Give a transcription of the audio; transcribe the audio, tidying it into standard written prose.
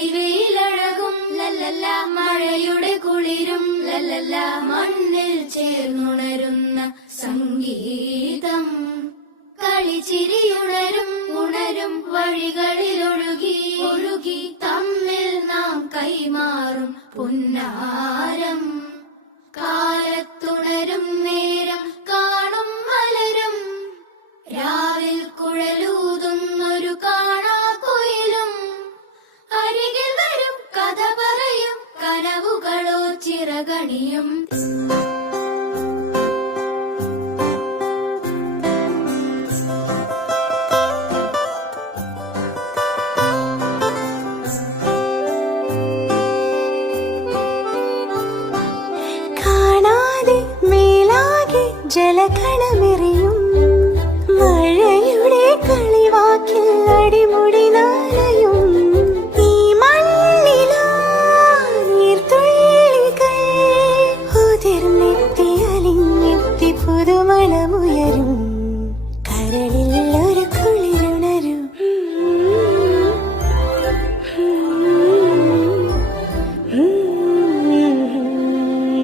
പൊടിവെയിലഴകും ലല്ലല്ല, മഴയുടെ കുളിരും ലല്ലല്ല, മണ്ണിൽ ചേർന്നുണരുന്ന സംഗീതം. കളിച്ചിരിയുണരും ഉണരും വഴികളിലൊഴുകി ഒഴുകി തമ്മിൽ നാം കൈമാറും പുന്നാരം. കാലത്തുണരും നേരം കാണും മലരും, രാവിൽ കുഴലൂതുന്നൊരു കാണാക്കുയിലും. അരികിൽ വരും കഥ പറയും കനവുകളോ ചിറകണിയും. ജലകണമിറി